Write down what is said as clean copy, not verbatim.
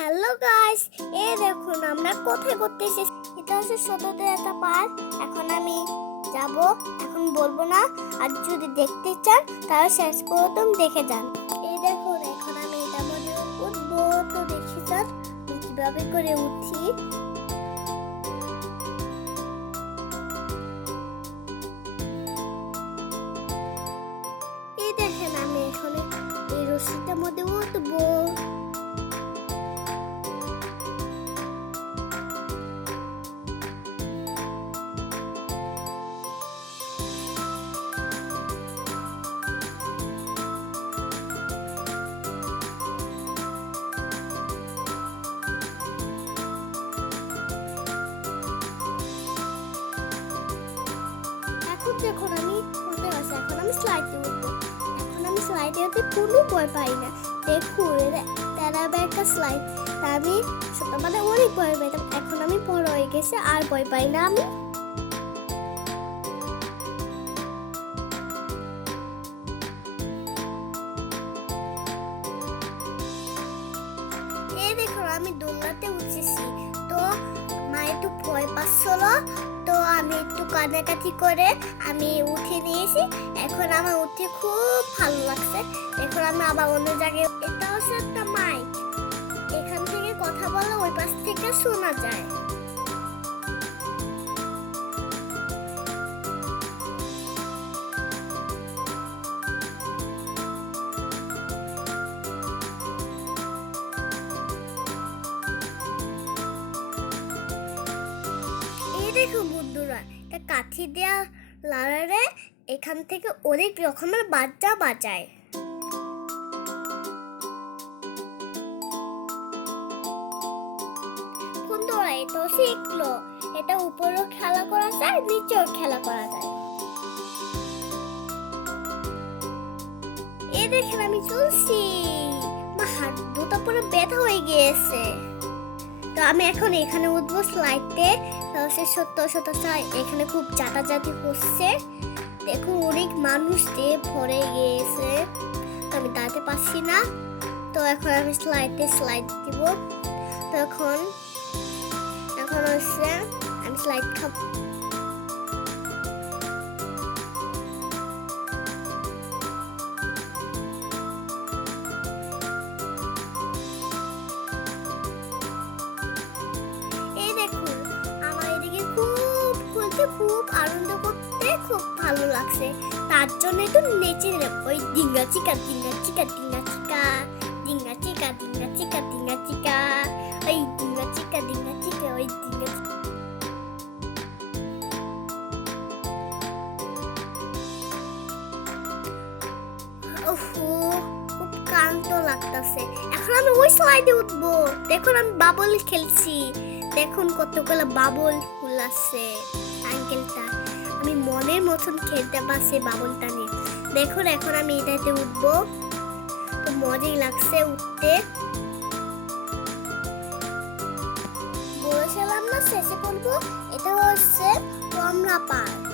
Hello guys, এই দেখুন আমরা কোথায় ঘুরতে এসেছি। এটা হচ্ছে ছোটদের একটা পার্ক। এখন আমি যাব, এখন বলবো না। আর যদি দেখতে চান তাহলে শেষ পর্যন্ত দেখে যান। এই দেখুন, এখন আমি এটার মধ্যে উঠবো। তো দেখে যান আমি কিভাবে করে উঠি। এই দেখেন আমি এখানে এই রশিটার মধ্যে উঠবো। এখন আমি উঠতে পারছি। এখন আমি স্লাইডে উঠবো। এখন আমি স্লাইডে উঠতে কোনো ভয় পাই না। দেখুন তেরা একটা স্লাইড। তা আমি ছোটবেলায় অনেক ভয় পেতাম। এখন আমি বড় হয়ে গেছে, আর ভয় পাই না আমি। এই দেখুন আমি দোলনাতে উঠেছি। তো মা একটু ভয় পাচ্ছিল, তো আমি একটু কান্নাকাটি করে আমি উঠে নিয়েছি। এখন আমার উঠে খুব ভালো লাগছে। এখন আমি আবার অন্য জায়গায়, এটা হচ্ছে একটা মাইক। এখান থেকে কথা বলা ওই পাশ থেকে শোনা যায়। এই দেখো বন্ধুরা, এটা কাঠি দেয়া লাড়ারে এখান থেকে অনেক রকমের বাজা বাজায়। বন্ধুরা এটা শিখলো, এটা উপরেও খেলা করা যায়, নিচেও খেলা করা যায়। এই দেখেন আমি চলছি, আমার হাত দুটো পুরো ব্যথা হয়ে গিয়েছে। তো আমি এখন এখানে উঠবো স্লাইডে। তো সে সত্য এখানে খুব জাতাজাতি হচ্ছে। দেখুন অনেক মানুষ দিয়ে ভরে গিয়েছে। তো আমি দাঁড়াতে পারছি না। তো এখন আমি স্লাইড দিব। তো এখন হচ্ছে আমি স্লাইড খাবো। এই দেখুন আমার এদিকে খুব আনন্দ করতে খুব ভালো লাগছে। তার জন্য একটু নেচে নিলাম। ওই ডিঙ্গা চিকা ডিঙ্গা চিকা ডিঙ্গা চিকা ডিঙ্গা চিকা ডিঙ্গা চিকা ডিঙ্গা চিকা, ওই ডিঙ্গা চিকা ডিঙ্গা চিকা, ওই ডিঙ্গা। ওহো খুব ক্লান্ত লাগতেছে। এখন আমি ওই স্লাইডে উঠবো। দেখুন আমি বাবল খেলছি। দেখুন কতগুলো বাবল ফুল আছে আঙ্কেলটা। আমি মনের মতন খেলতে পারছি বাবলটা নিয়ে। দেখুন এখন আমি এটাতে উঠবো। তো মজাই লাগছে উঠতে। বলেছিলাম না শেষে বলবো, এটা হচ্ছে কমলা পার্ক।